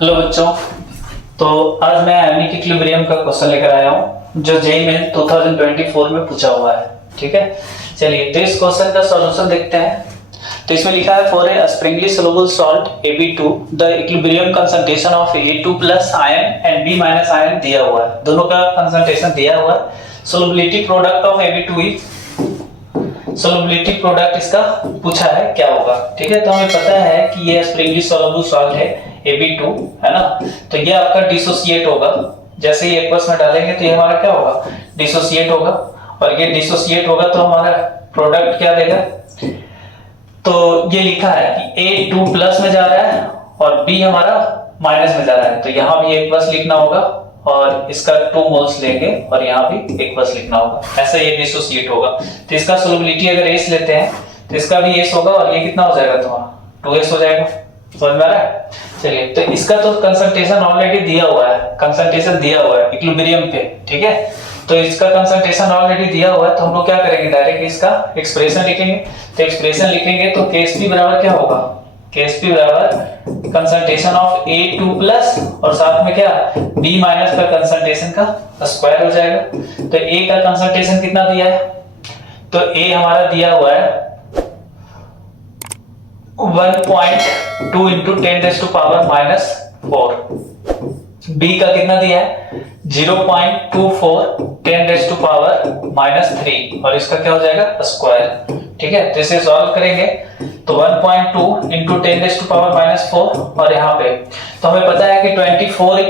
Hello बच्चों। तो आज मैं आयोनिक इक्विलिब्रियम का क्वेश्चन लेकर आया हूँ जो जेईई मेन 2024 में पूछा हुआ है। ठीक है, चलिए तो इस क्वेश्चन का सॉल्यूशन देखते हैं। तो इसमें लिखा है for a Sprüngli soluble salt Ab2 the equilibrium concentration of A2 plus ion and B minus ion दिया हुआ है, दोनों का कंसंट्रेशन दिया हुआ है। Solubility product of Ab2 is, solubility product इसका पूछा है क्या होगा। ठीक है, तो हमें पता है कि ये स्प्रिंगली सोलुबल सॉल्ट है Ab2, है ना। तो ये आपका डिसोसिएट होगा, जैसे ही एक्वस में डालेंगे तो ये हमारा क्या होगा, डिसोसिएट होगा। और ये डिसोसिएट होगा तो हमारा प्रोडक्ट क्या देगा। तो ये लिखा है कि A2 प्लस में जा रहा है और B हमारा माइनस में जा रहा है, तो यहाँ भी एक प्लस लिखना होगा और इसका 2 मोल्स लेंगे और यहाँ भी एक प्लस लिखना होगा। ऐसा ये डिसोसिएट होगा। तो इसका सोलबिलिटी अगर S लेते हैं तो इसका भी S होगा और ये कितना हो जाएगा तुम्हारा 2S हो जाएगा। समझ में आ रहा है। चलिए, तो इसका तो कंसंट्रेशन ऑलरेडी दिया हुआ है, कंसंट्रेशन दिया हुआ है इक्विलिब्रियम पे। ठीक है, तो इसका कंसंट्रेशन ऑलरेडी दिया हुआ है, तो हम लोग क्या करेंगे, डायरेक्ट इसका एक्सप्रेशन लिखेंगे। तो एक्सप्रेशन लिखेंगे तो Ksp बराबर क्या होगा, Ksp बराबर कंसंट्रेशन ऑफ A2 प्लस और साथ में क्या B माइनस का कंसंट्रेशन का स्क्वायर हो जाएगा। तो A का कंसंट्रेशन कितना दिया है, तो A हमारा दिया हुआ है 1.2 into 10⁻⁻⁴। B का कितना दिया है 0.24 10⁻⁻³ और इसका क्या हो जाएगा स्क्वायर। ठीक है, तो इसे सॉल्व करेंगे तो 1.2 into 10⁻⁻⁴ और यहाँ पे तो हमें पता है कि 24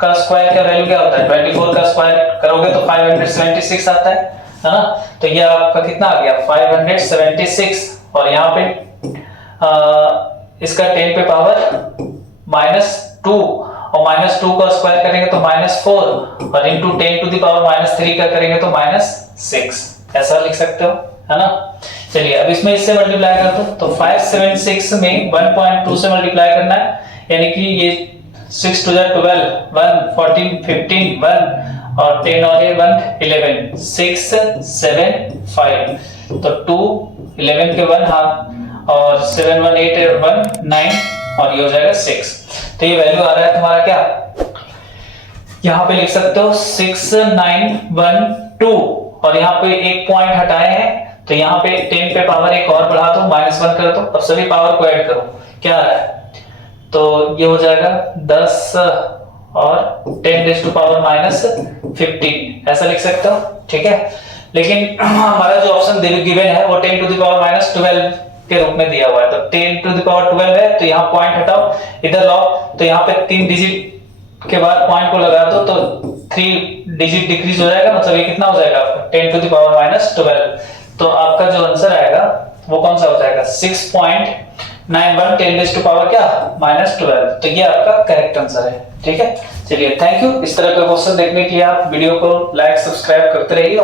का स्क्वायर का वैल्यू क्या होता है, 24 का स्क्वायर करोगे तो 576 आता है ना। तो ये आपका कितना आ गया 576 और यहाँ पे इसका 10 पे पावर -2 और -2 का स्क्वायर करेंगे तो -4 और इंटू 10⁻³ का करेंगे तो -6। ऐसा लिख सकते हो, है ना। चलिए अब इसमें इससे मल्टीप्लाई कर दो तो 576 में 1.2 से मल्टीप्लाई करना है, यानी कि ये 6 to the 12 1 14 15 1 और 10 और ये 1 11 6 7 5 तो 2 11 के 1 हाफ और 7 1 8 1 9 और ये हो जाएगा 6। तो ये वैल्यू आ रहा है तुम्हारा क्या, यहाँ पे लिख सकते हो 6912 और यहाँ पे एक पॉइंट हटाए हैं तो यहाँ पे 10 पे पावर एक और बढ़ा दो -1 कर दो। अब सभी पावर को ऐड करो, क्या आ रहा है, तो ये हो जाएगा 10 और 10⁻⁻15 ऐसा लिख सकते हो। ठीक है, लेकिन हमारा जो ऑप्शन गिवन है वो 10⁻12 के रूप में दिया हुआ है, तो 10⁻12 है तो यहाँ पॉइंट हटाओ, इधर लाओ तो यहाँ पे 3 डिजिट के बाद पॉइंट को लगा दो तो 3 डिजिट डिक्रीज हो जाएगा, मतलब ये कितना हो जाएगा आपका 10⁻12। तो आपका जो आंसर आएगा वो कौन सा हो जाएगा 6.91 10⁻⁻12। तो ये आपका करेक्ट आंसर है। ठीक है, चलिए थैंक यू। इस तरह का क्वेश्चन देखने के लिए आप वीडियो को लाइक सब्सक्राइब करते रहिए।